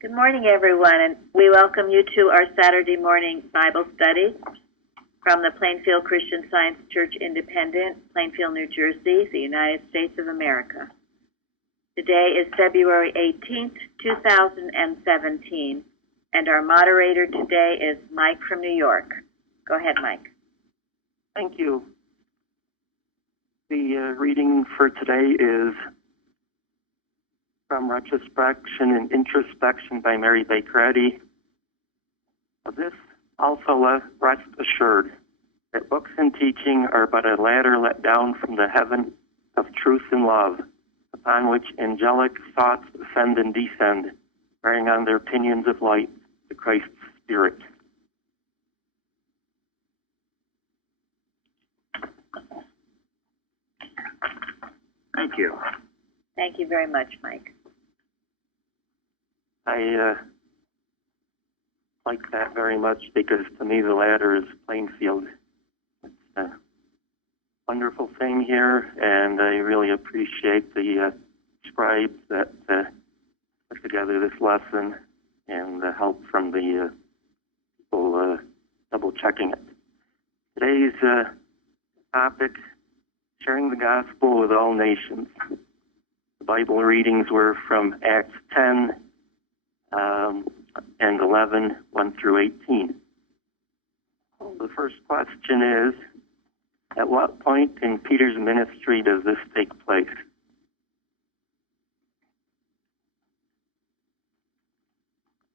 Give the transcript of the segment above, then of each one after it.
Good morning, everyone, and we welcome you to our Saturday morning Bible study from the Plainfield Christian Science Church Independent, Plainfield, New Jersey, the United States of America. Today is February 18th, 2017, and our moderator today is Mike from New York. Go ahead, Mike. Thank you. The reading for today is from Retrospection and Introspection by Mary Baker Eddy. Of this also rest assured that books and teaching are but a ladder let down from the heaven of truth and love, upon which angelic thoughts ascend and descend, bearing on their pinions of light the Christ's Spirit. Thank you. Thank you very much, Mike. I like that very much because to me the ladder is Plainfield. It's a wonderful thing here, and I really appreciate the scribes that put together this lesson and the help from the people double checking it. Today's topic, sharing the gospel with all nations. The Bible readings were from Acts 10 and 11, 1 through 18. The first question is, at what point in Peter's ministry does this take place?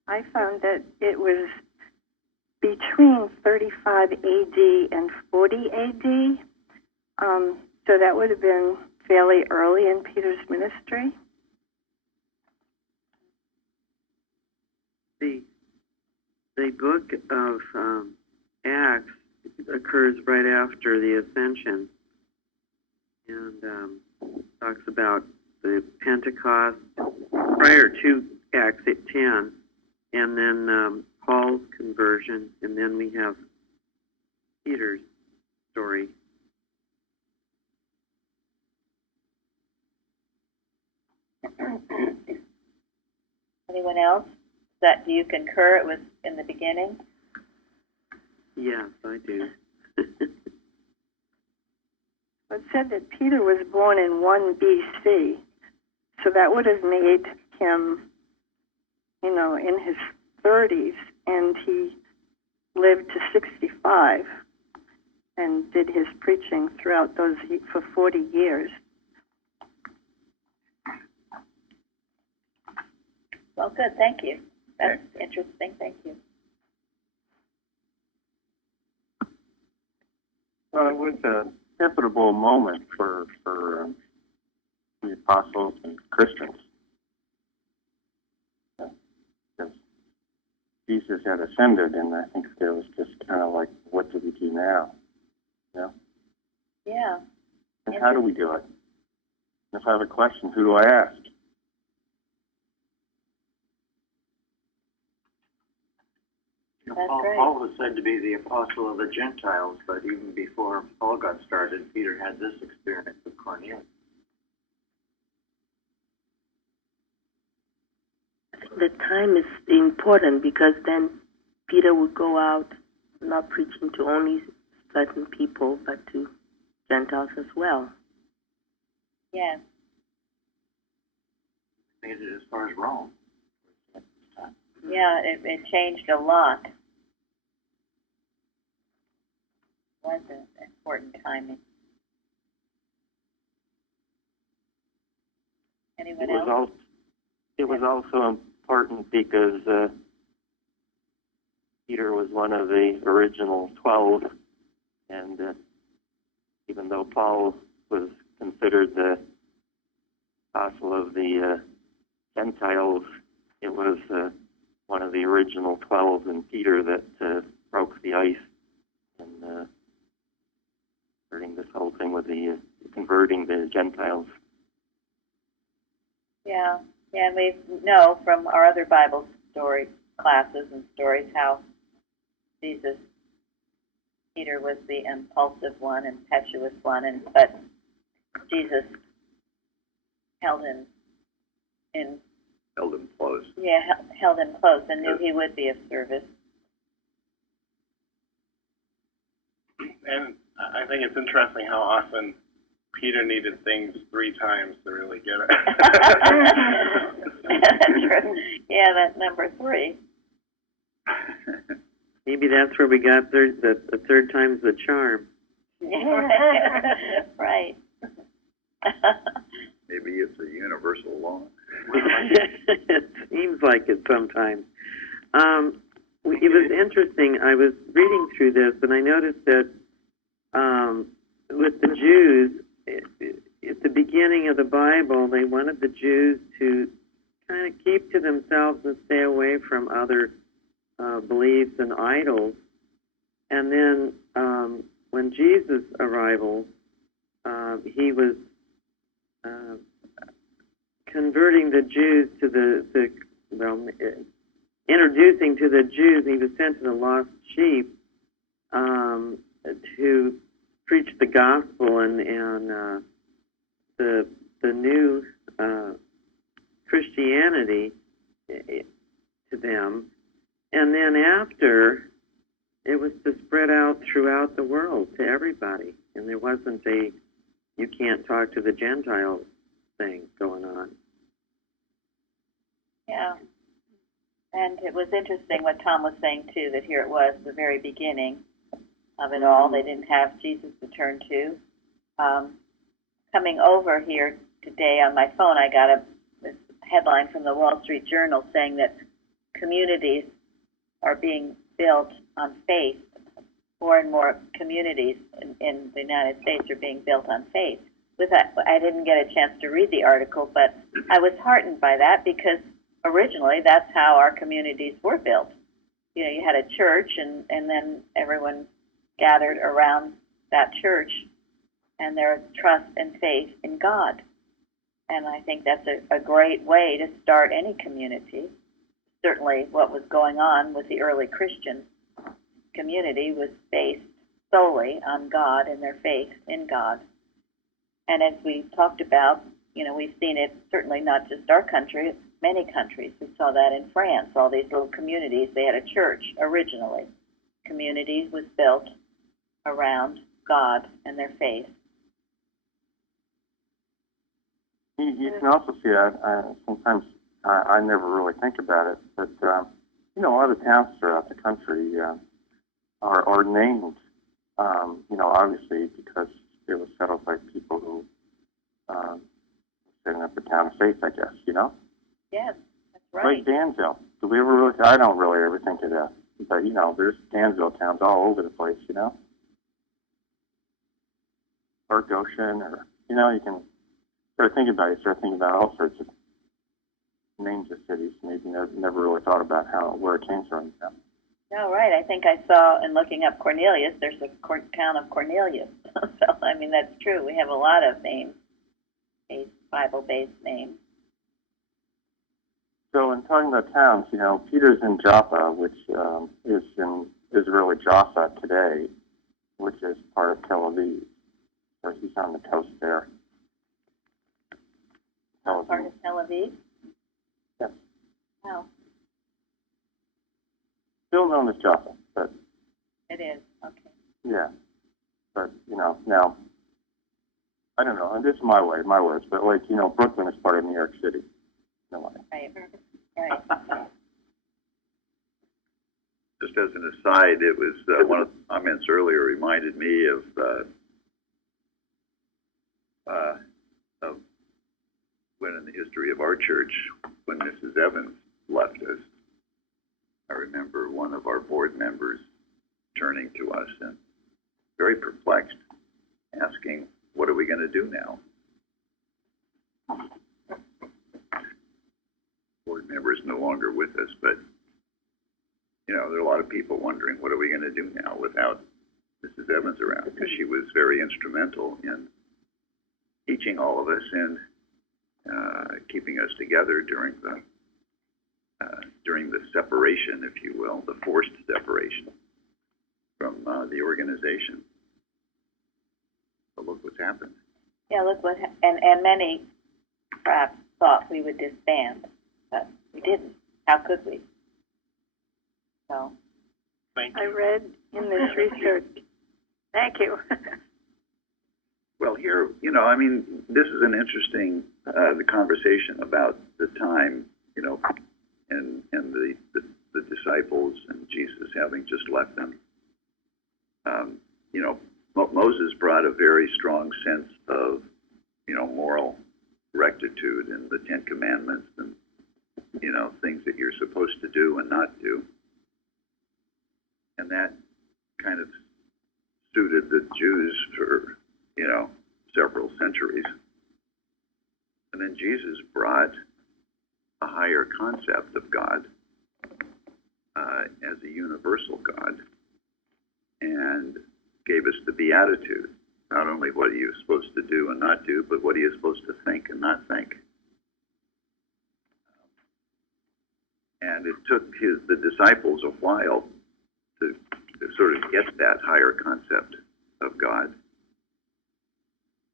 I found that it was between 35 AD and 40 AD. So that would have been fairly early in Peter's ministry. The book of Acts occurs right after the Ascension and talks about the Pentecost prior to Acts 10, and then Paul's conversion, and then we have Peter's story. Anyone else? Do you concur it was in the beginning? Yes, I do. It said that Peter was born in 1 BC, so that would have made him, in his 30s, and he lived to 65 and did his preaching throughout those for 40 years. Well, good. Thank you. That's interesting. Thank you. Well, it was a pivotal moment for the apostles and Christians. Because Jesus had ascended, and I think there was just kind of like, what do we do now? Yeah. And how do we do it? And if I have a question, who do I ask? Paul was said to be the apostle of the Gentiles, but even before Paul got started, Peter had this experience with Cornelius. I think the time is important because then Peter would go out not preaching to only certain people, but to Gentiles as well. Yes. Made it as far as Rome. Yeah, it changed a lot. It was an important timing. Anyone else? It was also important because Peter was one of the original 12, and even though Paul was considered the apostle of the Gentiles, it was one of the original 12 and Peter that broke the ice and starting this whole thing with the converting the Gentiles. Yeah, and we know from our other Bible story classes and stories how Peter was the impulsive one, impetuous one, but Jesus held him in held him close. Yeah, held him close and knew he would be of service. And I think it's interesting how often Peter needed things 3 times to really get it. That's true. Yeah, that's number 3. Maybe that's where we got the third time's the charm. Right. Maybe it's a universal law. It seems like it sometimes. It was interesting. I was reading through this, and I noticed that with the Jews, at the beginning of the Bible, they wanted the Jews to kind of keep to themselves and stay away from other beliefs and idols. And then when Jesus' arrival, he was converting the Jews to introducing to the Jews. He was sent to the lost sheep to preach the gospel and the new Christianity to them. And then after, it was to spread out throughout the world to everybody. And there wasn't a you can't talk to the Gentiles thing going on. Yeah. And it was interesting what Tom was saying, too, that here it was, the very beginning of it all. They didn't have Jesus to turn to. Coming over here today on my phone, I got this headline from the Wall Street Journal saying that communities are being built on faith. More and more communities in the United States are being built on faith. With that, I didn't get a chance to read the article, but I was heartened by that because originally that's how our communities were built. You know, you had a church and then everyone gathered around that church and their trust and faith in God. And I think that's a great way to start any community. Certainly what was going on with the early Christian community was based solely on God and their faith in God. And as we talked about, you know, we've seen it certainly not just our country, it's many countries. We saw that in France, all these little communities. They had a church originally. Community was built around God and their faith. You can also see that sometimes I never really think about it, but you know, a lot of towns throughout the country are named, you know, obviously because it was settled by people who setting up the town of faith, I guess, you know? Yes, that's right. Like Danville. Do we ever really, I don't really ever think of that. But, you know, there's Danville towns all over the place, you know? Or Goshen, or, you know, you can start thinking about it. You start thinking about all sorts of names of cities. Maybe never really thought about where it came from, you know? No, right. I think I saw in looking up Cornelius, there's a town of Cornelius. So, I mean, that's true. We have a lot of names, Bible-based names. So in talking about towns, you know, Peter's in Joppa, which is really Jaffa today, which is part of Tel Aviv. So he's on the coast there. Part of Tel Aviv? Yes. Wow. Still known as Jaffa, but... It is, okay. Yeah. But, you know, now, I don't know, and this is my words, but, like, you know, Brooklyn is part of New York City. No way. Right, right. Just as an aside, it was one of the comments earlier reminded me of when in the history of our church, when Mrs. Evans left us, I remember one of our board members turning to us and very perplexed, asking, "What are we going to do now?" Board member is no longer with us, but you know, there are a lot of people wondering, what are we going to do now without Mrs. Evans around? Because she was very instrumental in teaching all of us and keeping us together during the separation, if you will, the forced separation from the organization. So look what's happened. Yeah, look what, and many perhaps thought we would disband. but we didn't. How could we? So, Thank I you. read in this research. Thank you. Well, here, I mean, this is an interesting the conversation about the time, and the disciples and Jesus having just left them. Moses brought a very strong sense of, moral rectitude and the Ten Commandments and, things that you're supposed to do and not do. And that kind of suited the Jews for, several centuries. And then Jesus brought a higher concept of God as a universal God and gave us the Beatitude, not only what he was supposed to do and not do, but what he is supposed to think and not think. And it took the disciples a while to sort of get that higher concept of God.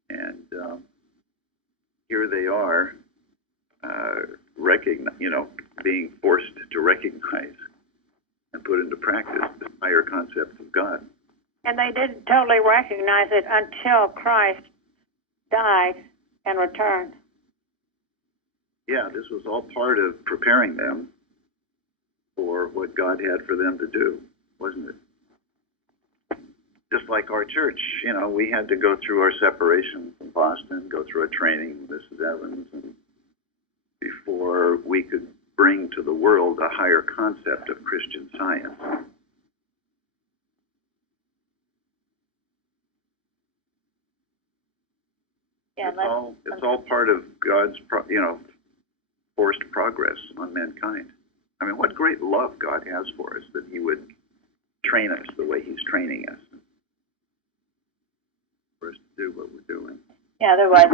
And here they are, being forced to recognize and put into practice this higher concept of God. And they didn't totally recognize it until Christ died and returned. Yeah, this was all part of preparing them for what God had for them to do, wasn't it? Just like our church, we had to go through our separation from Boston, go through a training with Mrs. Evans, and before we could bring to the world a higher concept of Christian Science. yeah, It's all part of God's, forced progress on mankind. I mean, what great love God has for us that he would train us the way he's training us for us to do what we're doing. yeah. Otherwise,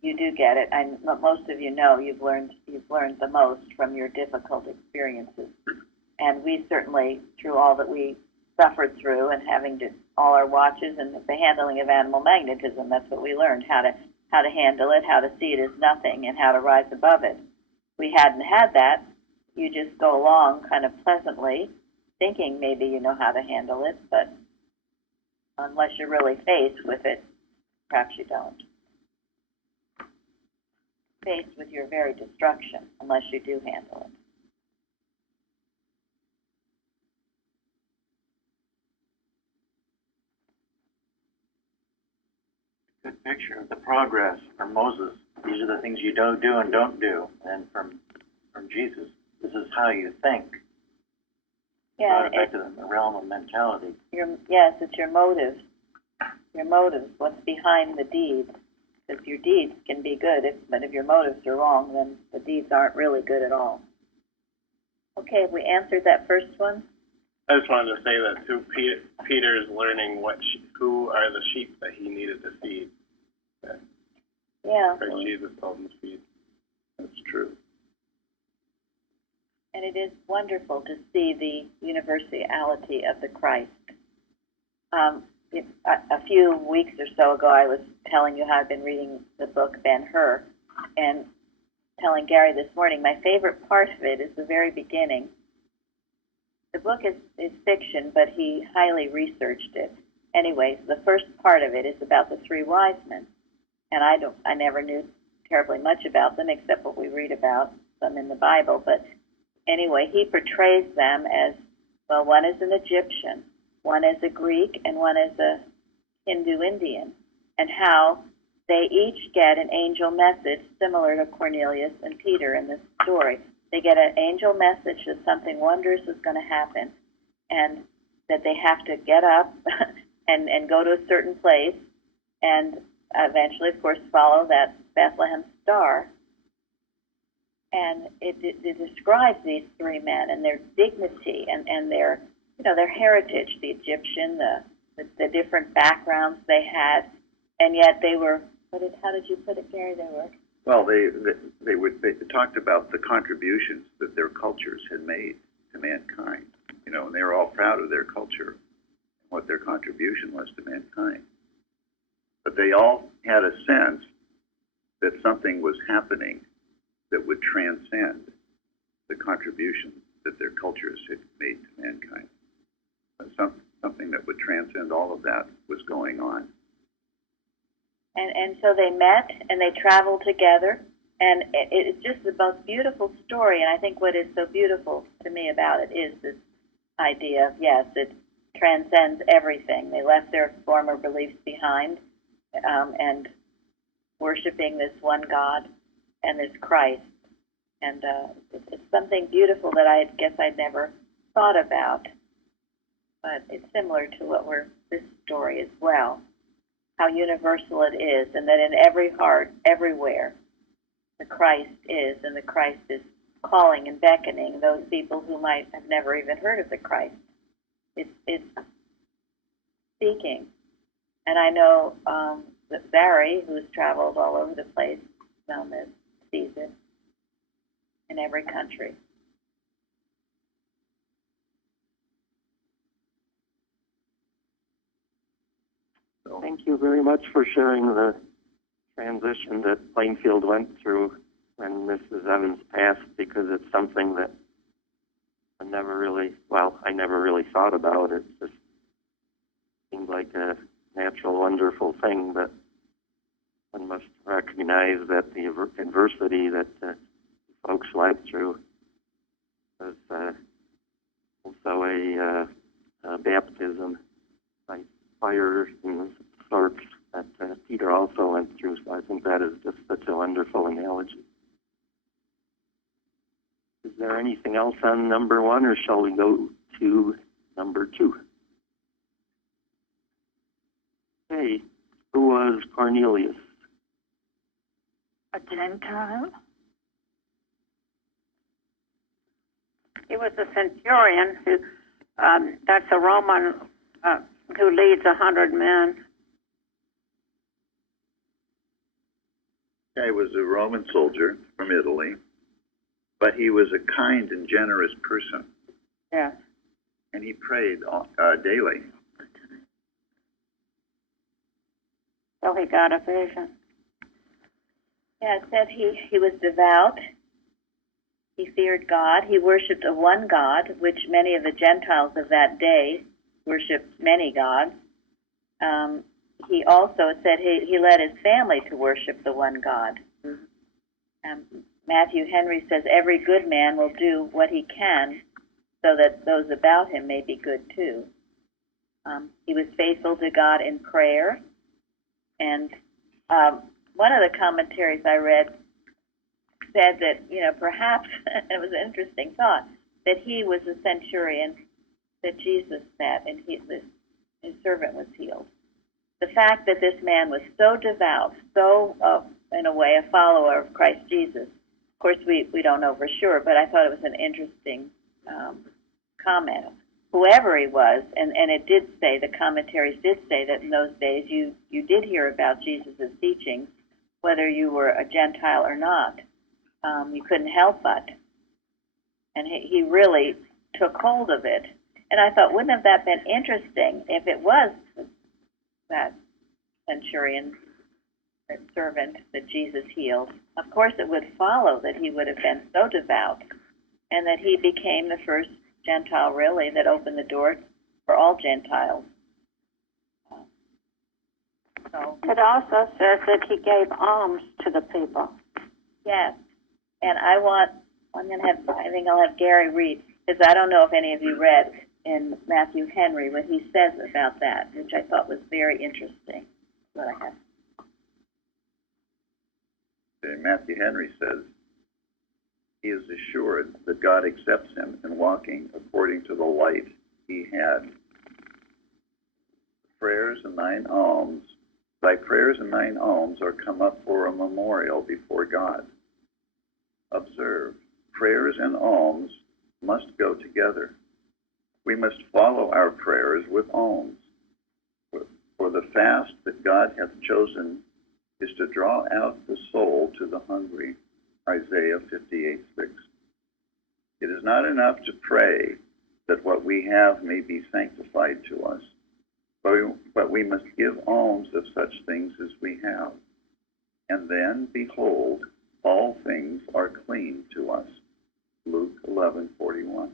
you do get it. Most of you've learned the most from your difficult experiences, and we certainly, through all that we suffered through, and having to all our watches and the handling of animal magnetism, that's what we learned: how to handle it, how to see it as nothing, and how to rise above it. If we hadn't had that, you just go along kind of pleasantly, thinking maybe you know how to handle it, but unless you're really faced with it, perhaps you don't. Faced with your very destruction, unless you do handle it. Good picture of the progress from Moses. These are the things you don't do and don't do. And from Jesus, this is how you think. Yeah, Back to the realm of mentality. Yes, it's your motives. Your motives, what's behind the deeds. Because your deeds can be good, but if your motives are wrong, then the deeds aren't really good at all. Okay, have we answered that first one? I just wanted to say that too. Peter is learning who are the sheep that he needed to feed. Yeah. Christ Jesus told him to feed. That's true. And it is wonderful to see the universality of the Christ. A few weeks or so ago, I was telling you how I've been reading the book Ben-Hur, and telling Gary this morning, my favorite part of it is the very beginning. The book is fiction, but he highly researched it. Anyways, the first part of it is about the three wise men, and I never knew terribly much about them except what we read about them in the Bible. But anyway, he portrays them as, well, one is an Egyptian, one is a Greek, and one is a Hindu Indian, and how they each get an angel message similar to Cornelius and Peter in this story. They get an angel message that something wondrous is going to happen, and that they have to get up and go to a certain place, and eventually, of course, follow that Bethlehem star. And it describes these three men and their dignity and their heritage, the Egyptian, the different backgrounds they had, and yet they were. How did you put it, Gary? Well, they talked about the contributions that their cultures had made to mankind, and they were all proud of their culture, what their contribution was to mankind. But they all had a sense that something was happening that would transcend the contribution that their cultures had made to mankind. Something that would transcend all of that was going on. And so they met and they traveled together, and it's just the most beautiful story. And I think what is so beautiful to me about it is this idea of, yes, it transcends everything. They left their former beliefs behind, and worshiping this one God and this Christ. And it's something beautiful that I guess I'd never thought about. But it's similar to this story as well, how universal it is, and that in every heart, everywhere, the Christ is, and the Christ is calling and beckoning those people who might have never even heard of the Christ. It's speaking. And I know that Barry, who's traveled all over the place, sees it in every country. Thank you very much for sharing the transition that Plainfield went through when Mrs. Evans passed, because it's something that I never really thought about. It just seemed like a natural, wonderful thing, but one must recognize that the adversity that folks went through was also a baptism by fire and sorts that Peter also went through. So I think that is just such a wonderful analogy. Is there anything else on number one, or shall we go to number two? Okay, who was Cornelius? A Gentile? He was a centurion who, that's a Roman who leads 100 men. He was a Roman soldier from Italy, but he was a kind and generous person. Yes. And he prayed daily. So he got a vision. Yeah, it said he was devout. He feared God. He worshipped a one God, which many of the Gentiles of that day worshipped many gods. He also, it said, he led his family to worship the one God. Matthew Henry says, every good man will do what he can so that those about him may be good too. He was faithful to God in prayer. And one of the commentaries I read said that, perhaps, it was an interesting thought, that he was a centurion that Jesus met, and his servant was healed. The fact that this man was so devout, so, in a way, a follower of Christ Jesus. Of course, we don't know for sure, but I thought it was an interesting comment. Whoever he was, and it did say, the commentaries did say that in those days you did hear about Jesus' teachings, whether you were a Gentile or not. You couldn't help but. And he really took hold of it. And I thought, wouldn't have that been interesting if it was that centurion, that servant that Jesus healed? Of course, it would follow that he would have been so devout, and that he became the first Gentile, really, that opened the door for all Gentiles. So it also says that he gave alms to the people. Yes, and I think I'll have Gary read, because I don't know if any of you read in Matthew Henry what he says about that, which I thought was very interesting. What I have. Matthew Henry says, he is assured that God accepts him in walking according to the light he had. Thy prayers and thine alms are come up for a memorial before God. Observe, prayers and alms must go together. We must follow our prayers with alms. For the fast that God hath chosen is to draw out the soul to the hungry. Isaiah 58:6. It is not enough to pray that what we have may be sanctified to us, but we must give alms of such things as we have. And then, behold, all things are clean to us. Luke 11:41.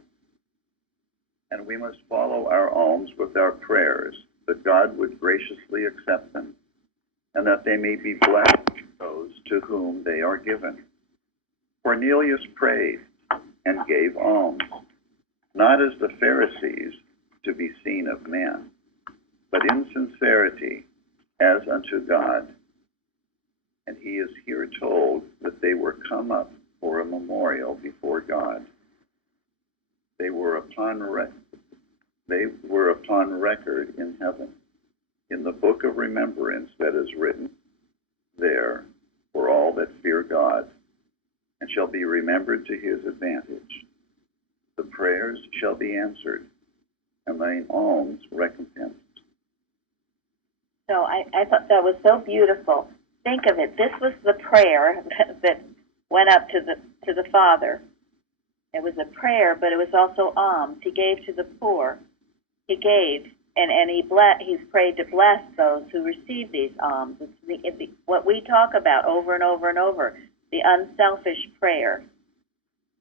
And we must follow our alms with our prayers, that God would graciously accept them, and that they may be blessed those to whom they are given. Cornelius prayed and gave alms, not as the Pharisees, to be seen of men, but in sincerity, as unto God. And he is here told that they were come up for a memorial before God. They were upon record in heaven, in the book of remembrance that is written there for all that fear God, and shall be remembered to his advantage. The prayers shall be answered, and thine alms recompensed. So I thought that was so beautiful. Think of it. This was the prayer that went up to the Father. It was a prayer, but it was also alms. He gave to the poor. He gave, and he's prayed to bless those who receive these alms. It's what we talk about over and over and over, the unselfish prayer.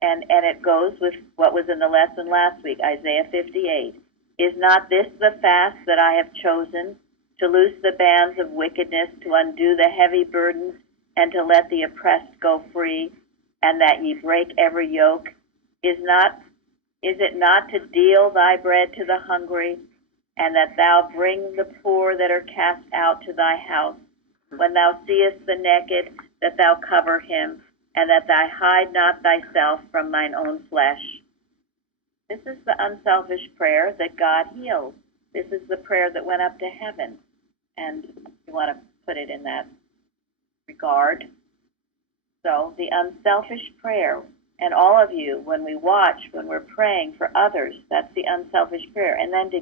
And it goes with what was in the lesson last week, Isaiah 58. Is not this the fast that I have chosen, to loose the bands of wickedness, to undo the heavy burdens, and to let the oppressed go free, and that ye break every yoke? Is it not to deal thy bread to the hungry, and that thou bring the poor that are cast out to thy house? When thou seest the naked, that thou cover him, and that thou hide not thyself from thine own flesh. This is the unselfish prayer that God heals. This is the prayer that went up to heaven. And you want to put it in that regard. So the unselfish prayer, and all of you, when we watch, when we're praying for others, that's the unselfish prayer. And then to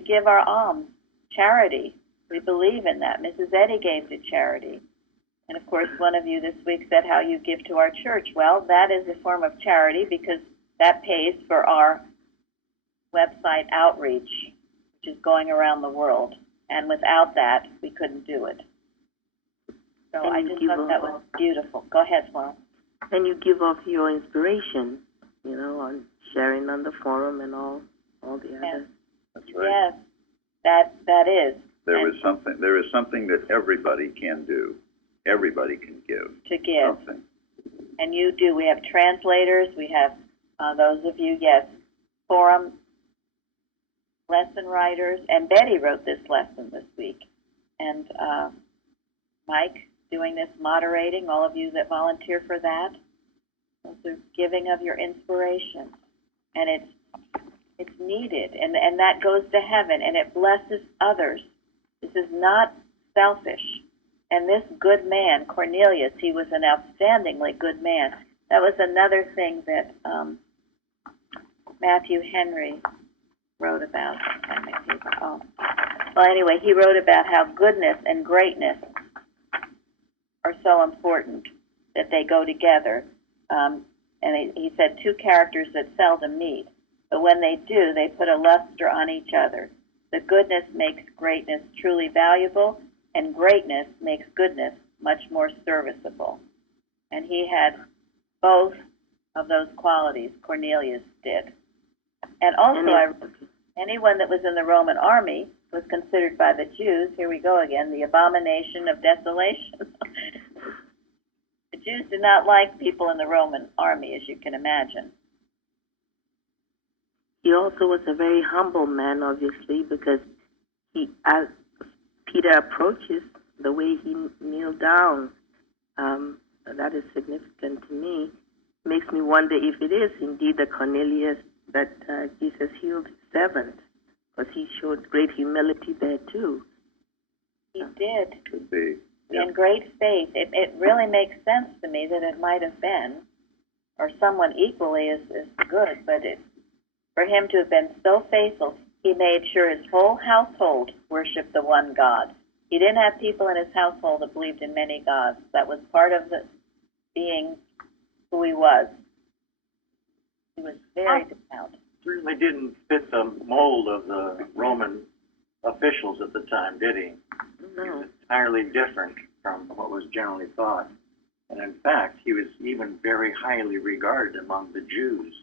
give our alms, charity. We believe in that. Mrs. Eddy gave to charity. And of course, one of you this week said how you give to our church. Well, that is a form of charity because that pays for our website outreach, which is going around the world. And without that, we couldn't do it. So I just thought that was beautiful. Go ahead, Florence. And you give off your inspiration, on sharing on the forum and all the others. That's right. Yes, that is. There is something that everybody can do. Everybody can give. To give. Something. And you do. We have translators. We have those of you, yes, forum lesson writers. And Betty wrote this lesson this week. And Mike doing this moderating, all of you that volunteer for that. Those are giving of your inspiration. And it's needed. And that goes to heaven. And it blesses others. This is not selfish. And this good man, Cornelius, he was an outstandingly good man. That was another thing that Matthew Henry wrote about. Well, anyway, he wrote about how goodness and greatness are so important that they go together. And he said two characters that seldom meet. But when they do, they put a luster on each other. The goodness makes greatness truly valuable, and greatness makes goodness much more serviceable. And he had both of those qualities, Cornelius did. And also, anyone that was in the Roman army was considered by the Jews, here we go again, the abomination of desolation. The Jews did not like people in the Roman army, as you can imagine. He also was a very humble man, obviously, because as Peter approaches, the way he kneeled down, that is significant to me. Makes me wonder if it is indeed the Cornelius that Jesus healed his servant, because he showed great humility there too. He did. Could be. And great faith. It really makes sense to me that it might have been, or someone equally as good, but for him to have been so faithful, he made sure his whole household worshiped the one God. He didn't have people in his household that believed in many gods. That was part of being who he was. He was very devout. Certainly didn't fit the mold of the Roman officials at the time, did he? No. He was entirely different from what was generally thought. And in fact, he was even very highly regarded among the Jews.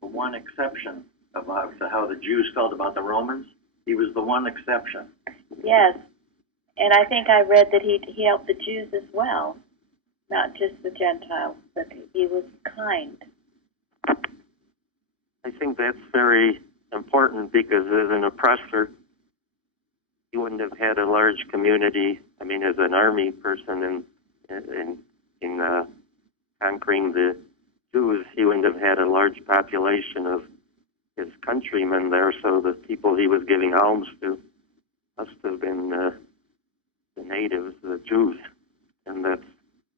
The one exception about how the Jews felt about the Romans, he was the one exception. Yes, and I think I read that he helped the Jews as well, not just the Gentiles, but he was kind. I think that's very important because as an oppressor, he wouldn't have had a large community. I mean, as an army person in conquering the Jews, he wouldn't have had a large population of his countrymen there. So the people he was giving alms to must have been the natives, the Jews, and that's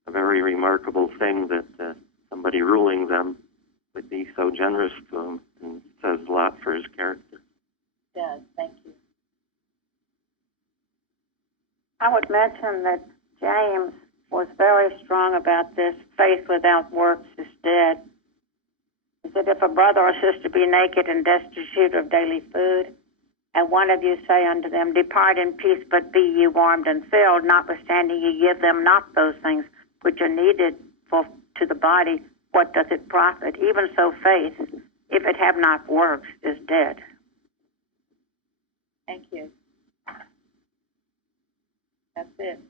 a very remarkable thing that somebody ruling them would be so generous to him, and says a lot for his character. Yes, thank you. I would mention that James was very strong about this. Faith without works is dead. He said, if a brother or sister be naked and destitute of daily food, and one of you say unto them, depart in peace, but be ye warmed and filled, notwithstanding ye give them not those things which are needed to the body, what doth it profit? Even so faith, if it have not works, is dead. Thank you. That's it.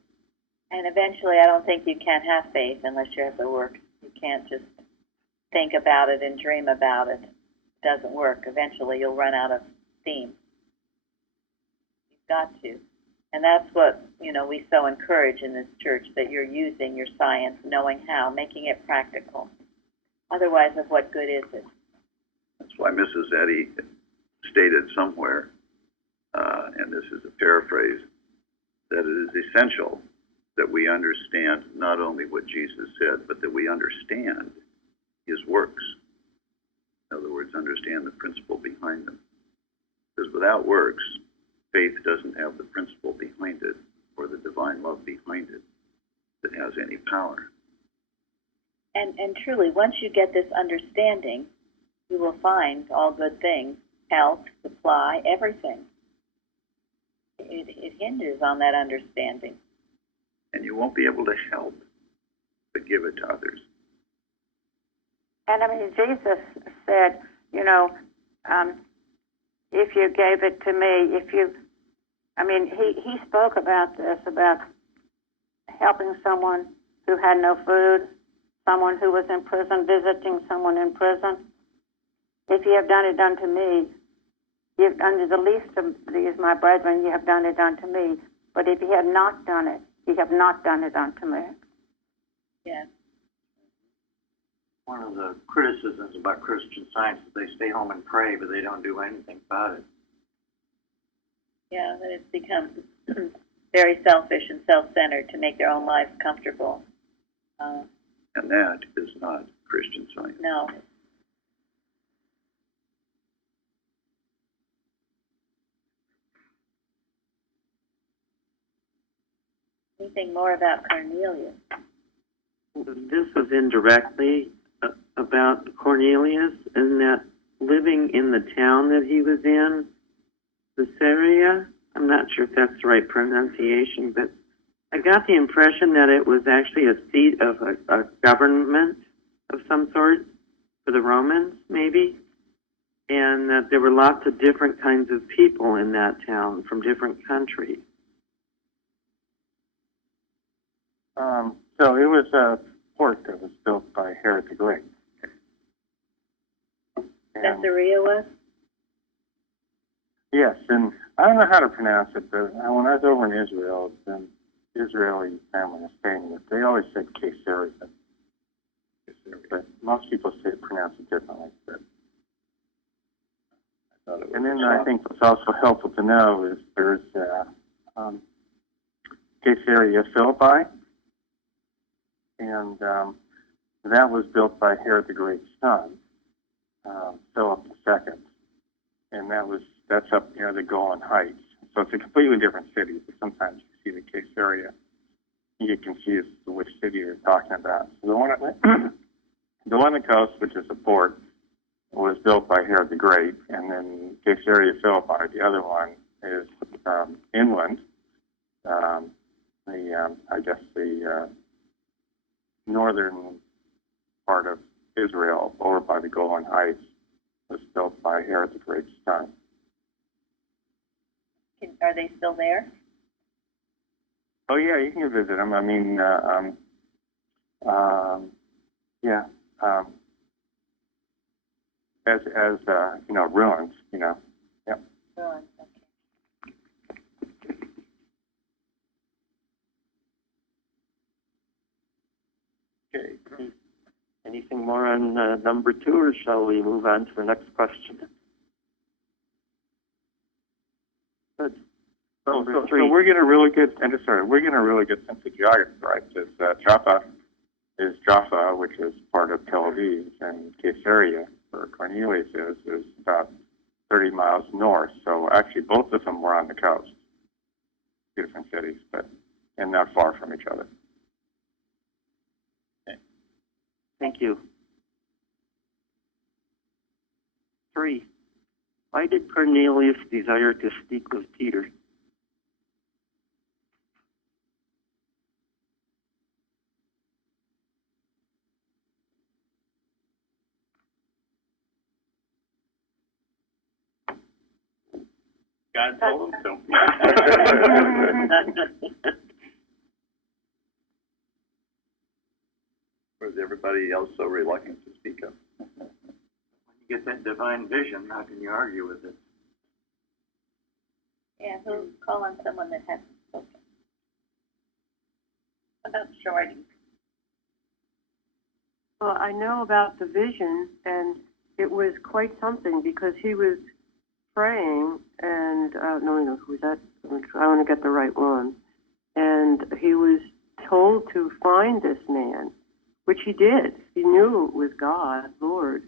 And eventually, I don't think you can have faith unless you have the works. You can't just think about it and dream about it. It doesn't work. Eventually, you'll run out of steam. You've got to. And that's what, we so encourage in this church, that you're using your science, knowing how, making it practical. Otherwise, of what good is it? That's why Mrs. Eddy stated somewhere, and this is a paraphrase, that it is essential that we understand not only what Jesus said, but that we understand his works. In other words, understand the principle behind them. Because without works, faith doesn't have the principle behind it or the divine love behind it that has any power. And truly, once you get this understanding, you will find all good things, health, supply, everything. It hinges on that understanding. And you won't be able to help but give it to others. And Jesus said, if you gave it to me, he spoke about this, about helping someone who had no food, someone who was in prison, visiting someone in prison. If you have done it unto me, you've done the least of these, my brethren, you have done it unto me. But if you have not done it, you have not done it unto me. Yes. One of the criticisms about Christian Science is they stay home and pray, but they don't do anything about it. Yeah, that it becomes very selfish and self-centered to make their own lives comfortable. And that is not Christian Science. No. Anything more about Cornelius? This was indirectly about Cornelius, and that living in the town that he was in, Caesarea, I'm not sure if that's the right pronunciation, but I got the impression that it was actually a seat of a government of some sort for the Romans, maybe, and that there were lots of different kinds of people in that town from different countries. So it was a fort that was built by Herod the Great. And, Caesarea was? yes, and I don't know how to pronounce it, but when I was over in Israel, the Israeli family was staying with, they always said Caesarea. But most people pronounce it differently. But and then I think what's also helpful to know is there's Caesarea Philippi, and that was built by Herod the Great's son, Philip II, and that's up near the Golan Heights. So it's a completely different city. So sometimes you see the Caesarea, you get confused as to which city you're talking about. So the one on the coast, which is a port, was built by Herod the Great, and then Caesarea Philippi, the other one, is inland. I guess the northern part of Israel over by the Golan Heights was built by Herod the Great's son. Are they still there? Oh yeah, you can visit them. I mean, yeah, as you know, ruins. You know, yeah. Ruins, okay. Okay. Anything more on number 2, or shall we move on to the next question? Good. Number So 3. we're getting a really good, we're getting a really good sense of geography, right? Because Jaffa, which is part of Tel Aviv, and Caesarea, where Cornelius is about 30 miles north. So actually, both of them were on the coast, two different cities, and not far from each other. Thank you. 3. Why did Cornelius desire to speak with Peter? God told him to. Was everybody else so reluctant to speak up? When you get that divine vision, how can you argue with it? Yeah, who'll call on someone that hasn't spoken? About Shorty. Well, I know about the vision, and it was quite something because he was praying, and no, who was that? I want to get the right one. And he was told to find this man, which he did. He knew it was God, Lord,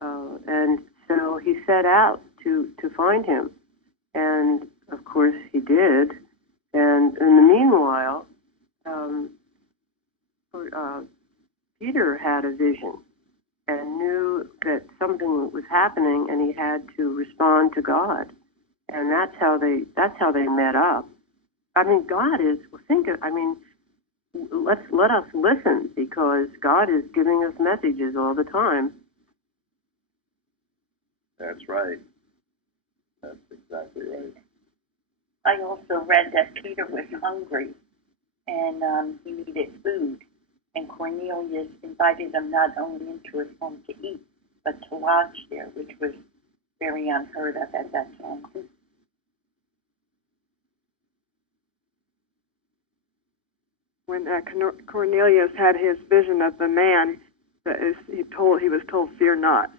and so he set out to find him, and of course he did. And in the meanwhile, Peter had a vision and knew that something was happening, and he had to respond to God, and that's how they met up. I mean, God is. Let us listen, because God is giving us messages all the time. That's right. That's exactly right. I also read that Peter was hungry, and he needed food. And Cornelius invited him not only into his home to eat, but to lodge there, which was very unheard of at that time. When Cornelius had his vision of the man, he was told, "Fear not,"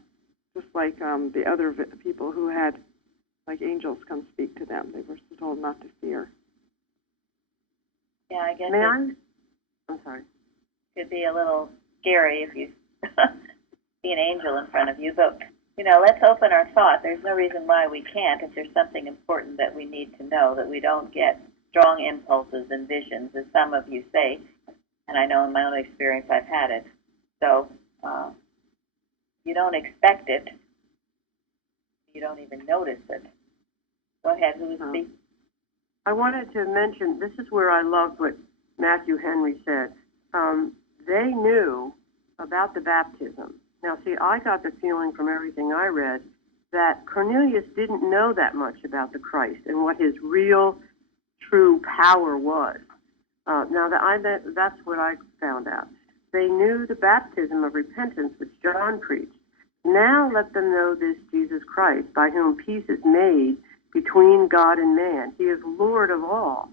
just like the other people who had, like, angels come speak to them. They were told not to fear. Yeah, I guess I'm sorry. Could be a little scary if you see an angel in front of you, but let's open our thought. There's no reason why we can't if there's something important that we need to know, that we don't get strong impulses and visions, as some of you say, and I know in my own experience I've had it. So you don't expect it, you don't even notice it. Go ahead, who is speaking? I wanted to mention, this is where I loved what Matthew Henry said. They knew about the baptism. Now, see, I got the feeling from everything I read that Cornelius didn't know that much about the Christ and what his real, true power was. That's what I found out. They knew the baptism of repentance which John preached. Now let them know this Jesus Christ, by whom peace is made between God and man. He is Lord of all,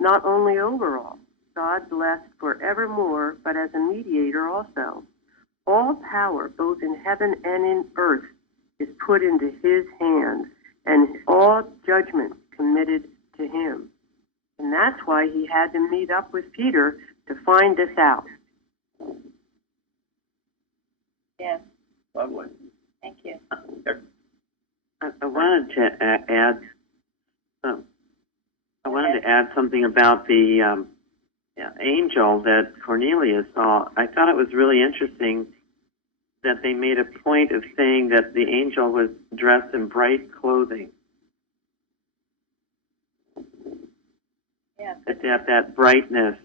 not only over all, God blessed forevermore, but as a mediator also. All power, both in heaven and in earth, is put into his hands, and all judgment committed to him. And that's why he had to meet up with Peter to find this out. Yes. Lovely. Thank you. I wanted to add. I wanted to add something about the angel that Cornelius saw. I thought it was really interesting that they made a point of saying that the angel was dressed in bright clothing. Yeah. That brightness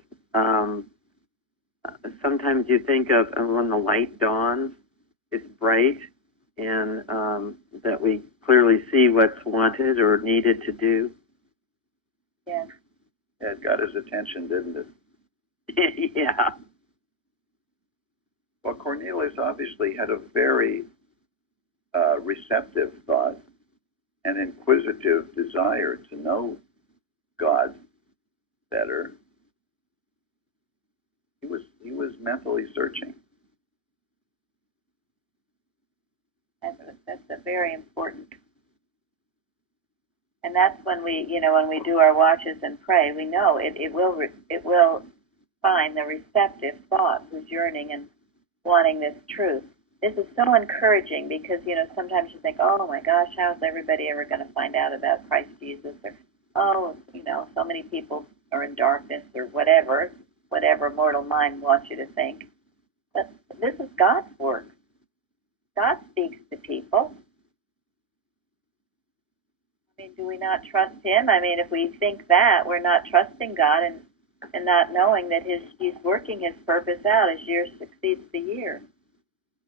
sometimes you think of when the light dawns, it's bright, and that we clearly see what's wanted or needed to do. Yes. Yeah, it got his attention, didn't it? Yeah. Well, Cornelius obviously had a very receptive thought, an inquisitive desire to know God better. He was mentally searching. That's a very important. And that's when when we do our watches and pray, we know it will find the receptive thought who's yearning and wanting this truth. This is so encouraging because, sometimes you think, oh my gosh, how is everybody ever going to find out about Christ Jesus? Or, oh, so many people are in darkness or whatever mortal mind wants you to think. But this is God's work. God speaks to people. I mean, do we not trust Him? I mean, if we think that, we're not trusting God and not knowing that He's working His purpose out as year succeeds the year.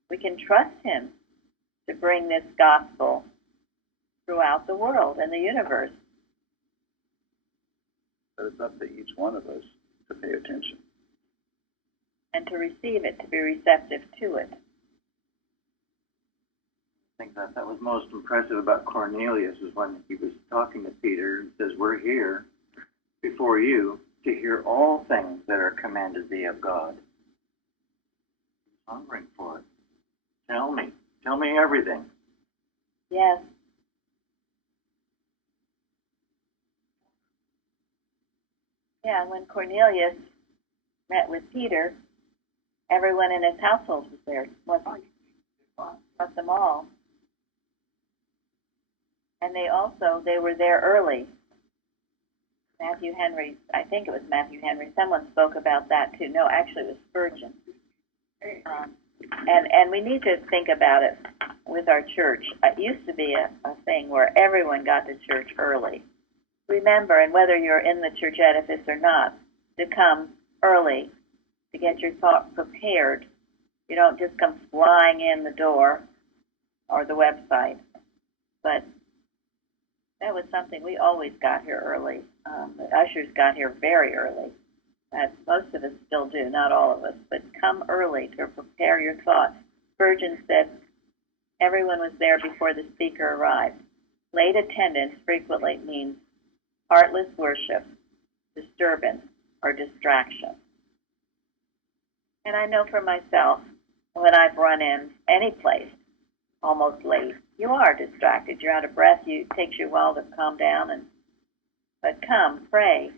We can trust Him to bring this gospel throughout the world and the universe. But it's up to each one of us to pay attention. And to receive it, to be receptive to it. I think that was most impressive about Cornelius is when he was talking to Peter and says, we're here before you to hear all things that are commanded thee of God. He's hungering for it. Tell me everything. Yes. Yeah, when Cornelius met with Peter, everyone in his household was there, wasn't them all. And they were there early. Matthew Henry, I think it was Matthew Henry, someone spoke about that too. No, actually it was Spurgeon. And we need to think about it with our church. It used to be a thing where everyone got to church early. Remember, and whether you're in the church edifice or not, to come early, to get your thought prepared. You don't just come flying in the door or the website. But that was something we always got here early. The ushers got here very early. As most of us still do, not all of us, but come early to prepare your thoughts. Spurgeon said everyone was there before the speaker arrived. Late attendance frequently means heartless worship, disturbance, or distraction. And I know for myself, when I've run in any place, almost late, you are distracted. You're out of breath. It takes you a while to calm down. But come, pray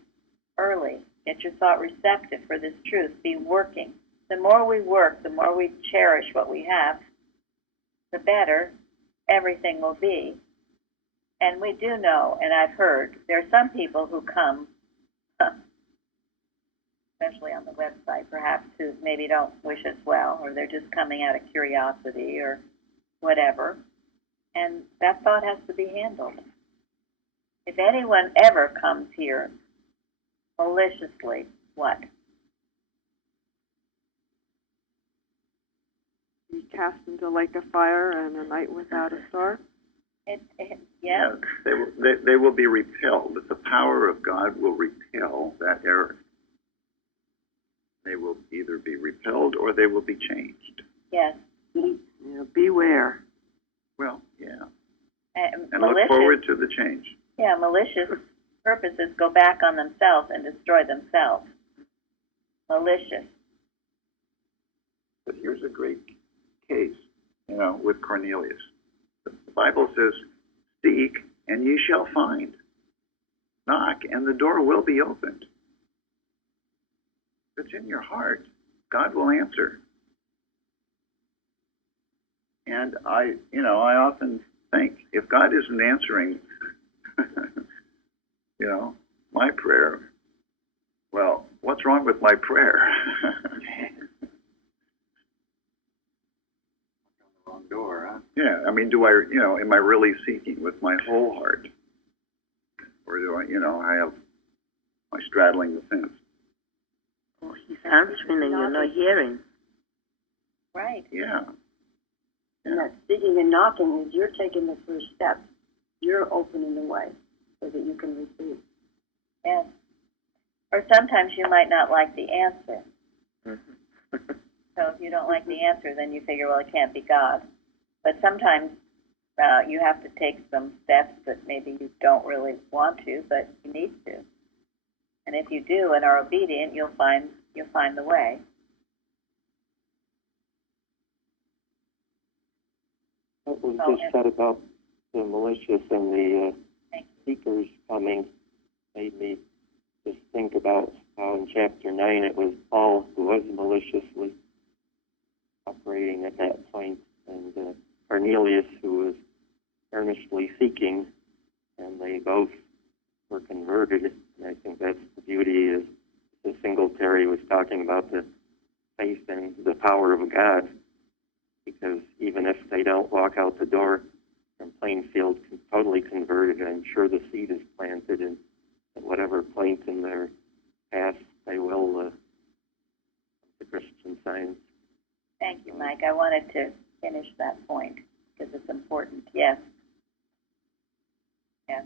early. Get your thought receptive for this truth. Be working. The more we work, the more we cherish what we have, the better everything will be. And we do know, and I've heard, there are some people who come, especially on the website, perhaps, who maybe don't wish us well, or they're just coming out of curiosity or whatever. And that thought has to be handled. If anyone ever comes here maliciously, what? Be cast into like a fire and a night without a star. Yeah. They will be repelled. The power of God will repel that error. They will either be repelled or they will be changed. Yes. Beware. Well, yeah. And look forward to the change. Yeah, malicious purposes go back on themselves and destroy themselves. Malicious. But here's a great case, with Cornelius. The Bible says, seek and ye shall find. Knock and the door will be opened. If it's in your heart, God will answer. And I often think, if God isn't answering, my prayer, well, what's wrong with my prayer? Wrong door, huh? Yeah, I mean, am I really seeking with my whole heart? Or do I, am I straddling the fence? Oh, he's answering and you're not hearing. Right. Yeah. And that seeking and knocking is you're taking the first step. You're opening the way so that you can receive. Yes. Or sometimes you might not like the answer. So if you don't like the answer, then you figure, well, it can't be God. But sometimes you have to take some steps that maybe you don't really want to, but you need to. And if you do and are obedient, you'll find the way. What was just said about the malicious and the seekers coming made me just think about how in chapter 9 it was Paul who was maliciously operating at that point, and Cornelius who was earnestly seeking, and they both were converted. And I think that's the beauty, is the Singletary was talking about the faith and the power of God, because even if they don't walk out the door from Plainfield totally converted, I'm sure the seed is planted, and at whatever point in their path they will the Christian Science. Thank you, Mike. I wanted to finish that point because it's important. Yes. Yes.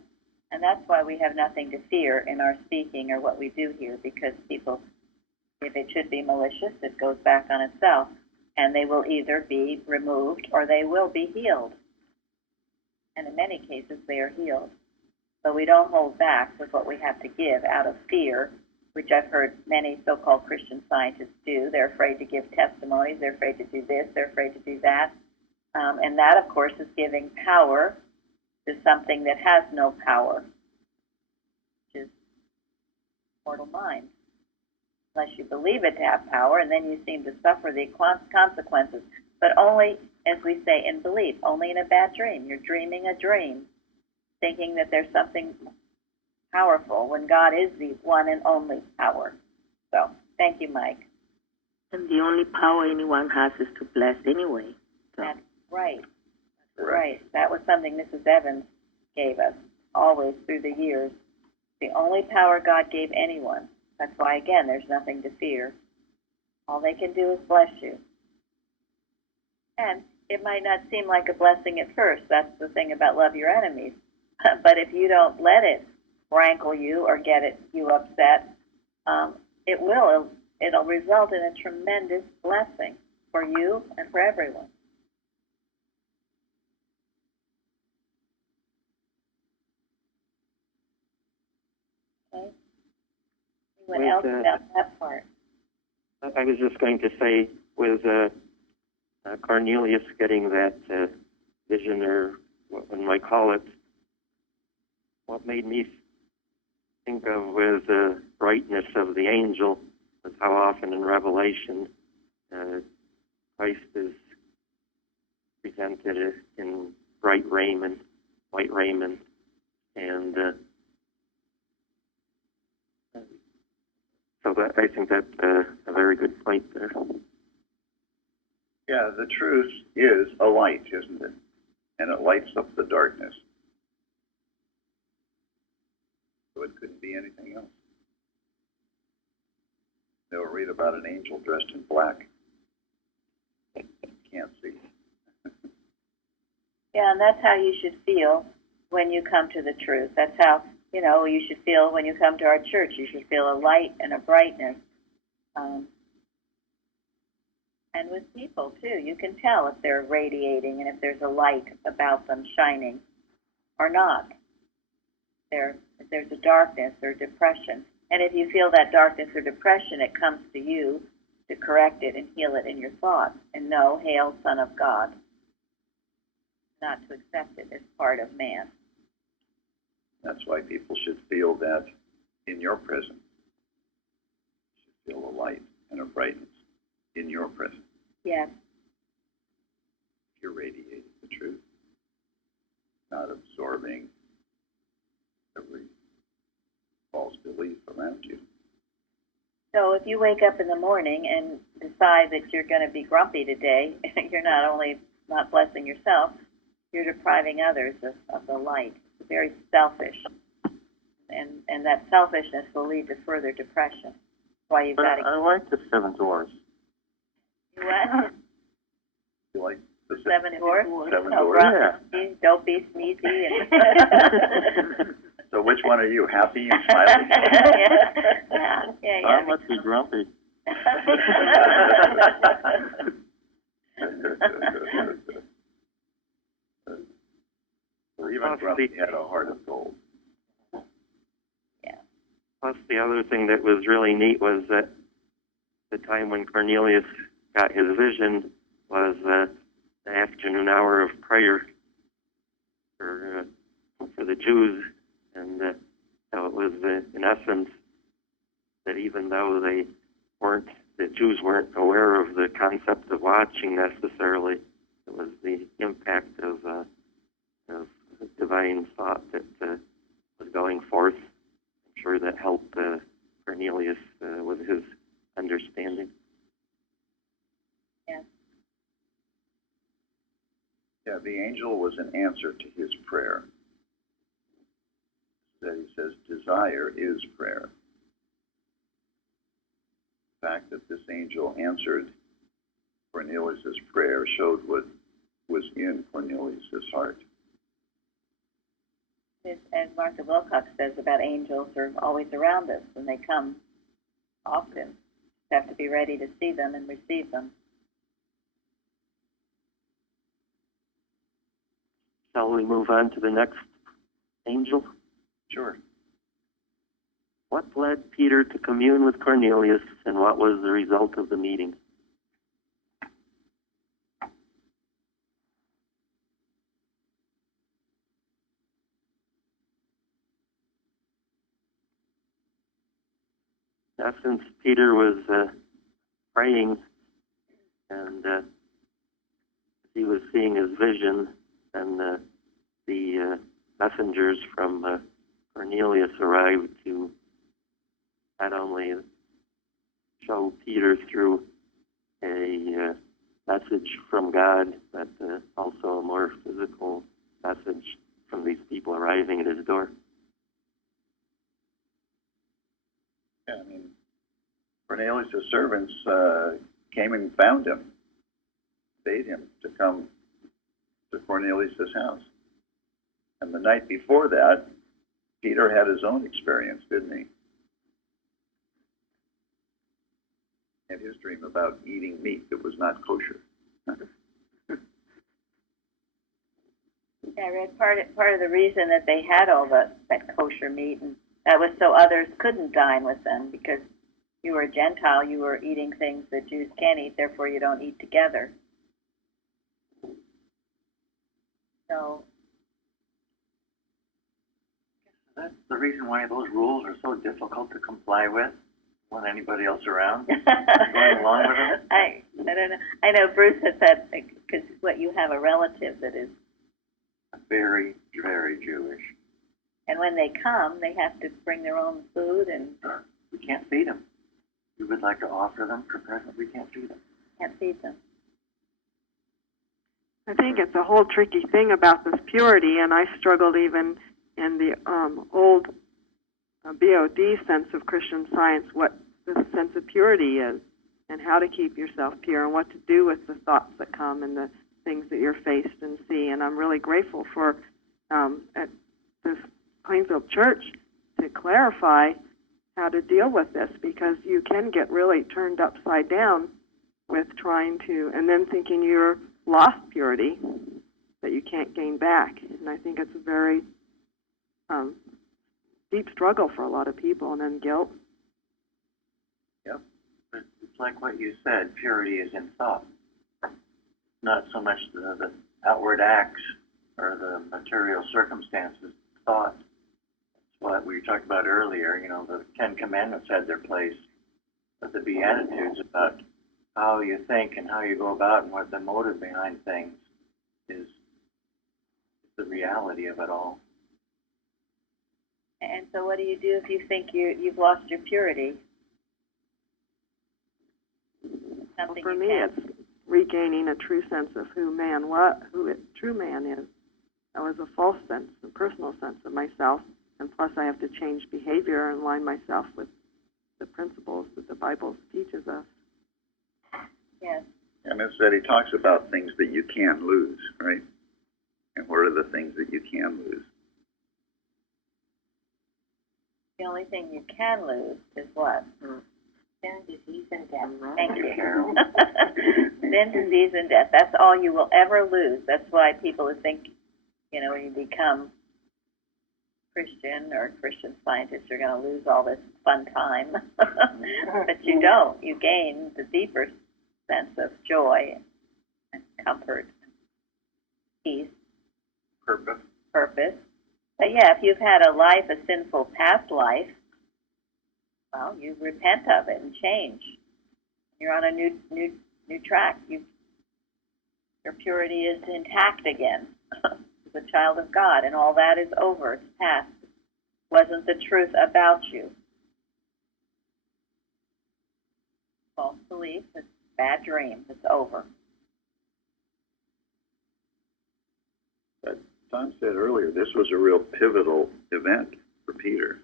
And that's why we have nothing to fear in our speaking or what we do here, because people, if it should be malicious, it goes back on itself, and they will either be removed or they will be healed. And in many cases, they are healed. So we don't hold back with what we have to give out of fear, which I've heard many so-called Christian scientists do. They're afraid to give testimonies. They're afraid to do this. They're afraid to do that. And that, of course, is giving power to something that has no power, which is mortal mind. Unless you believe it to have power, and then you seem to suffer the consequences. But only, as we say, in belief, only in a bad dream. You're dreaming a dream, thinking that there's something powerful when God is the one and only power. So, thank you, Mike. And the only power anyone has is to bless anyway. So. That's right. That's right. That was something Mrs. Evans gave us always through the years. The only power God gave anyone. That's why, again, there's nothing to fear. All they can do is bless you. And it might not seem like a blessing at first. That's the thing about love your enemies. But if you don't let it rankle you or get you upset, it'll result in a tremendous blessing for you and for everyone. Okay. Anyone else about that part? I was just going to say, with Cornelius getting that vision, or what one might call it, what made me think of was the brightness of the angel, was how often in Revelation Christ is presented in bright raiment, white raiment, and so that, I think that's a very good point there. Yeah, the truth is a light, isn't it? And it lights up the darkness. So it couldn't be anything else. They'll read about an angel dressed in black. Can't see. Yeah, and that's how you should feel when you come to the truth. That's how, you should feel when you come to our church. You should feel a light and a brightness. And with people, too, you can tell if they're radiating and if there's a light about them shining or not. If there's a darkness or depression. And if you feel that darkness or depression, it comes to you to correct it and heal it in your thoughts. And know, hail, Son of God. Not to accept it as part of man. That's why people should feel that in your presence. You should feel a light and a brightness in your presence. Yes. If you're radiating the truth, not absorbing every false belief around you. So if you wake up in the morning and decide that you're going to be grumpy today, you're not only not blessing yourself, you're depriving others of the light. It's very selfish. And that selfishness will lead to further depression. why you've got to. I like the seven doors. You what? You like the Seven doors? Seven Oh, doors? grumpy, dopey, sneezy. And So which one are you, happy and smiling? yeah. I must be grumpy. Well, even Grumpy had a heart of gold. Plus, the other thing that was really neat was that the time when Cornelius got his vision was the afternoon hour of prayer for the Jews, and so it was in essence that even though the Jews weren't aware of the concept of watching necessarily, it was the impact of divine thought that was going forth. I'm sure that helped Cornelius with his understanding. Yeah, the angel was an answer to his prayer. That he says, desire is prayer. The fact that this angel answered Cornelius' prayer showed what was in Cornelius' heart. As Martha Wilcox says about angels, are always around us, and they come often. We have to be ready to see them and receive them. Shall we move on to the next angel? Sure. What led Peter to commune with Cornelius, and what was the result of the meeting? In essence, Peter was praying, and he was seeing his vision, and the messengers from Cornelius arrived to not only show Peter through a message from God, but also a more physical message from these people arriving at his door. Yeah, I mean, Cornelius' servants came and found him, bade him to come to Cornelius' house. And the night before that, Peter had his own experience, didn't he? Had his dream about eating meat that was not kosher. I read part of the reason that they had all that kosher meat, and that was so others couldn't dine with them, because you were a Gentile, you were eating things that Jews can't eat, therefore you don't eat together. So that's the reason why those rules are so difficult to comply with when anybody else around going along with them. I don't know. I know Bruce has said, because you have a relative that is very, very Jewish. And when they come, they have to bring their own food, and we can't feed them. We would like to offer them for present. We can't feed them. Can't feed them. I think it's a whole tricky thing about this purity, and I struggled even in the old BOD sense of Christian Science, what the sense of purity is, and how to keep yourself pure, and what to do with the thoughts that come and the things that you're faced and see. And I'm really grateful for at this Plainfield Church to clarify how to deal with this, because you can get really turned upside down with trying to, and then thinking you're lost purity that you can't gain back. And I think it's a very deep struggle for a lot of people, and then guilt. Yep. It's like what you said, purity is in thought. Not so much the outward acts or the material circumstances, thought. That's what we talked about earlier. You know, the Ten Commandments had their place, but the Beatitudes about how you think and how you go about and what the motive behind things is the reality of it all. And so what do you do if you think you've lost your purity? Something For me, it's regaining a true sense of who true man is. That was a false sense, a personal sense of myself, and plus I have to change behavior and align myself with the principles that the Bible teaches us. Yes. And as said, he talks about things that you can lose, right? And what are the things that you can lose? The only thing you can lose is what? Sin, disease, and death. Thank you, Carol. Sin, disease, and death. That's all you will ever lose. That's why people think, you know, when you become Christian or Christian scientist, you're going to lose all this fun time. But you don't. You gain the deeper sense of joy and comfort, peace, purpose. But yeah, if you've had a life, a sinful past life, well, you repent of it and change. You're on a new track. Your purity is intact again. As a child of God, and all that is over. It's past. It wasn't the truth about you. False belief. It's a bad dream. It's over. But Tom said earlier, this was a real pivotal event for Peter.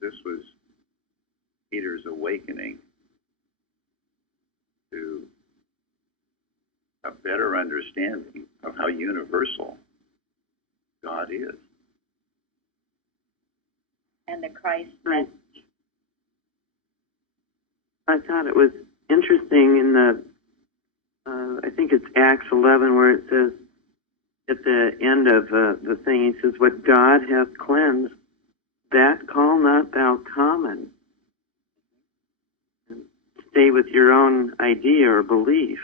This was Peter's awakening to a better understanding of how universal God is. And the Christ Right. message. I thought it was interesting in the, I think it's Acts 11, where it says, at the end of the thing, he says, what God hath cleansed, that call not thou common. And stay with your own idea or belief.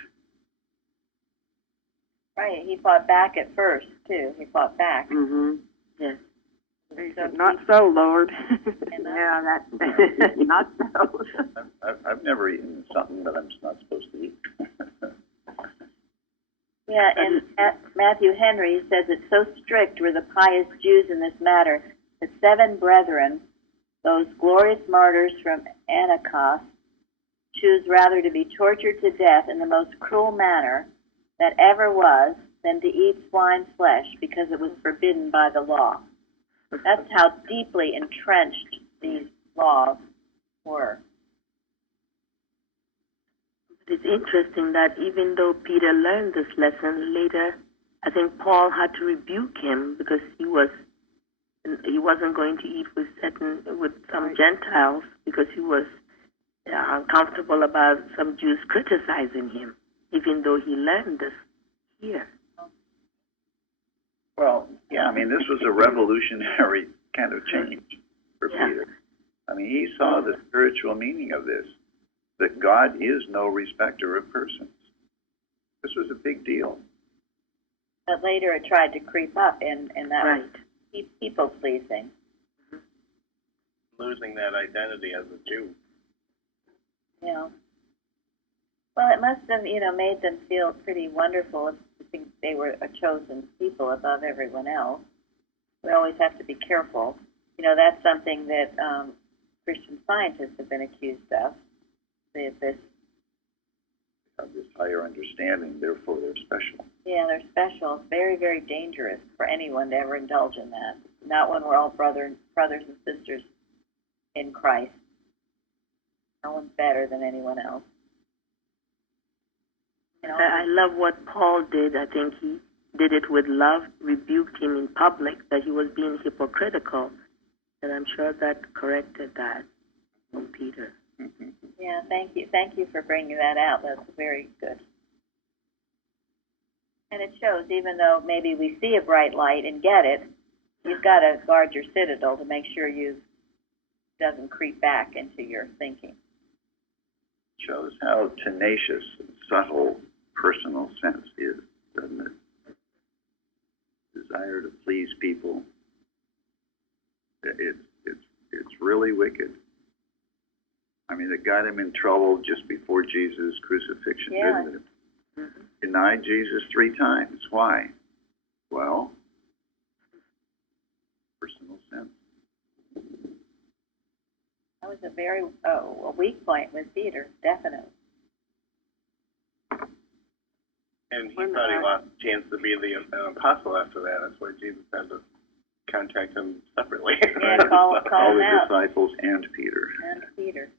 Right. He fought back at first, too. He fought back. Mm-hmm. Yes. He said, not so, Lord. Yeah, that's not so. I've never eaten something that I'm not supposed to eat. Yeah, and Matthew Henry says it's so strict were the pious Jews in this matter that 7 brethren, those glorious martyrs from Antioch, choose rather to be tortured to death in the most cruel manner that ever was than to eat swine's flesh because it was forbidden by the law. That's how deeply entrenched these laws were. It's interesting that even though Peter learned this lesson later, I think Paul had to rebuke him because he wasn't going to eat with some Gentiles because he was uncomfortable about some Jews criticizing him, even though he learned this here. Well, yeah, I mean, this was a revolutionary kind of change for Peter. I mean, he saw the spiritual meaning of this, that God is no respecter of persons. This was a big deal. But later it tried to creep up, and that Right. was people-pleasing. Losing that identity as a Jew. You know. Well, it must have, made them feel pretty wonderful if they were a chosen people above everyone else. We always have to be careful. That's something that Christian scientists have been accused of. This Have this higher understanding, therefore they're special. Yeah, they're special. It's very, very dangerous for anyone to ever indulge in that. Not when we're all brothers and sisters in Christ. No one's better than anyone else. I love what Paul did. I think he did it with love, rebuked him in public that he was being hypocritical, and I'm sure that corrected that from Peter. Yeah, thank you. Thank you for bringing that out. That's very good. And it shows, even though maybe we see a bright light and get it, you've got to guard your citadel to make sure it doesn't creep back into your thinking. Shows how tenacious and subtle personal sense is, doesn't it? Desire to please people. It's really wicked. I mean, it got him in trouble just before Jesus' crucifixion, didn't it? Mm-hmm. Denied Jesus 3 times. Why? Well, personal sense. That was a very a weak point with Peter, definitely. And he thought he lost a chance to be an apostle after that. That's why Jesus had to contact him separately. Yeah, call All him the out. disciples and Peter. And Peter.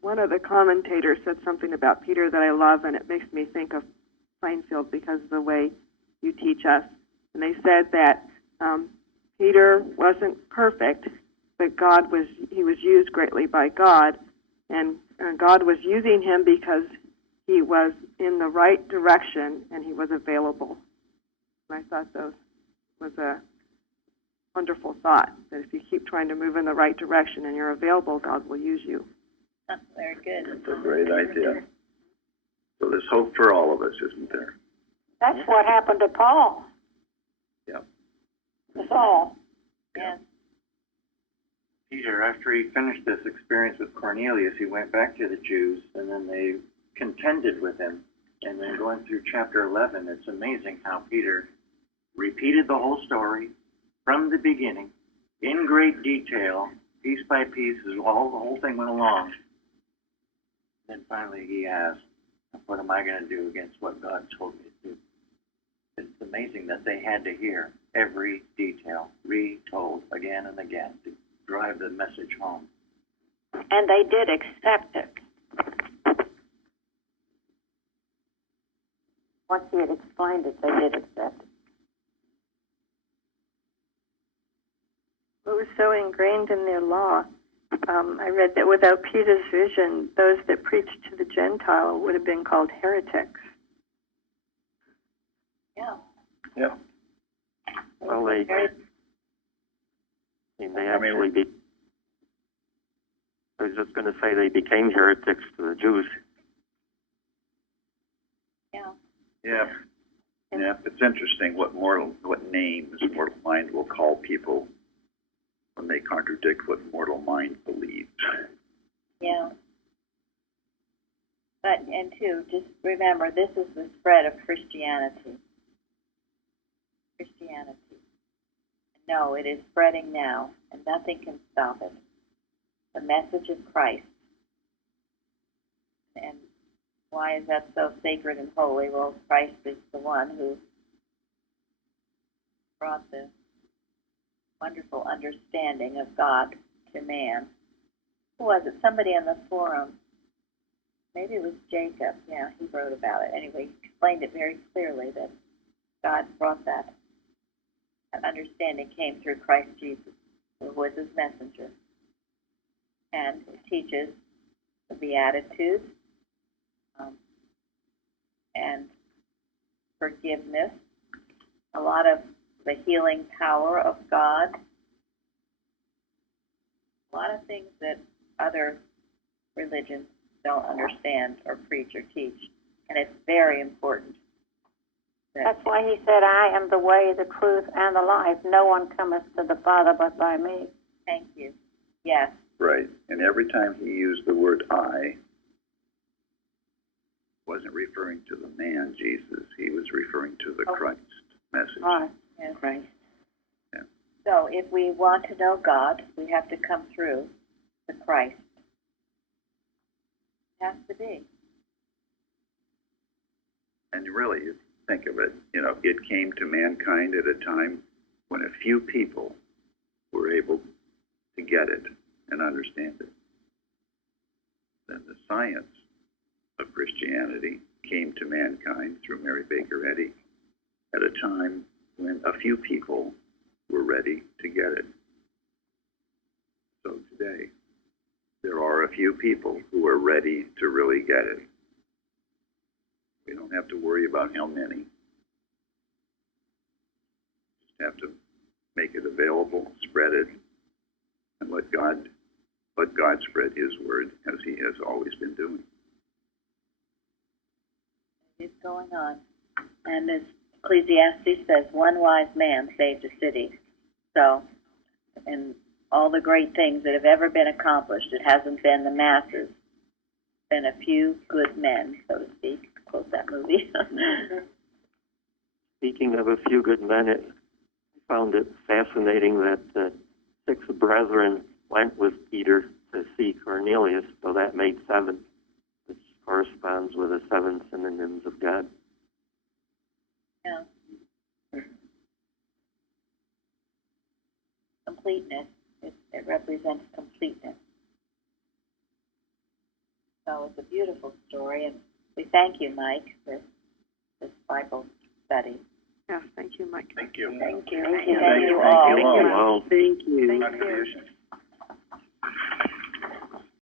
One of the commentators said something about Peter that I love, and it makes me think of Plainfield because of the way you teach us. And they said that Peter wasn't perfect, but he was used greatly by God, and God was using him because he was in the right direction and he was available. And I thought that was a wonderful thought, that if you keep trying to move in the right direction and you're available, God will use you. Very good. That's a great idea. So there's hope for all of us, isn't there? That's what happened to Paul. Yep. That's all. Yes. Peter, after he finished this experience with Cornelius, he went back to the Jews, and then they contended with him. And then going through chapter 11, it's amazing how Peter repeated the whole story from the beginning, in great detail, piece by piece, as the whole thing went along. Then finally he asked, what am I going to do against what God told me to do? It's amazing that they had to hear every detail retold again and again to drive the message home. And they did accept it. Once he had explained it, they did accept it. It was so ingrained in their law. I read that without Peter's vision, those that preached to the Gentile would have been called heretics. Yeah. Yeah. Well, they I was just going to say they became heretics to the Jews. Yeah. Yeah. Yeah. It's interesting what names mortal mind will call people when they contradict what mortal mind believes. Yeah. But, and two, just remember, this is the spread of Christianity. No, it is spreading now, and nothing can stop it. The message of Christ. And why is that so sacred and holy? Well, Christ is the one who brought the wonderful understanding of God to man. Who was it? Somebody on the forum. Maybe it was Jacob. Yeah, he wrote about it. Anyway, he explained it very clearly that God brought that. That understanding came through Christ Jesus, who was his messenger. And it teaches the Beatitudes and forgiveness, a lot of the healing power of God, a lot of things that other religions don't understand or preach or teach. And it's very important. That's why he said, I am the way, the truth, and the life. No one cometh to the Father but by me. Thank you. Yes. Right. And every time he used the word I, wasn't referring to the man Jesus. He was referring to the Christ message. Right. Yes. Christ. Yeah. So if we want to know God, we have to come through the Christ. It has to be. And really, you think of it, it came to mankind at a time when a few people were able to get it and understand it. Then the science of Christianity came to mankind through Mary Baker Eddy at a time when a few people were ready to get it. So today, there are a few people who are ready to really get it. We don't have to worry about how many. Just have to make it available, spread it, and let God spread his word as he has always been doing. It's going on. And as Ecclesiastes says, one wise man saved a city. So, and all the great things that have ever been accomplished, it hasn't been the masses. It's been a few good men, so to speak. Quote that movie. Speaking of a few good men, I found it fascinating that 6 brethren went with Peter to see Cornelius, so that made 7, which corresponds with the 7 synonyms of God. Yeah. completeness. It represents completeness. So it's a beautiful story, and we thank you, Mike, for this Bible study. Yes, thank you, Mike. Thank you. Thank you. Thank you all. Thank you. Contribution.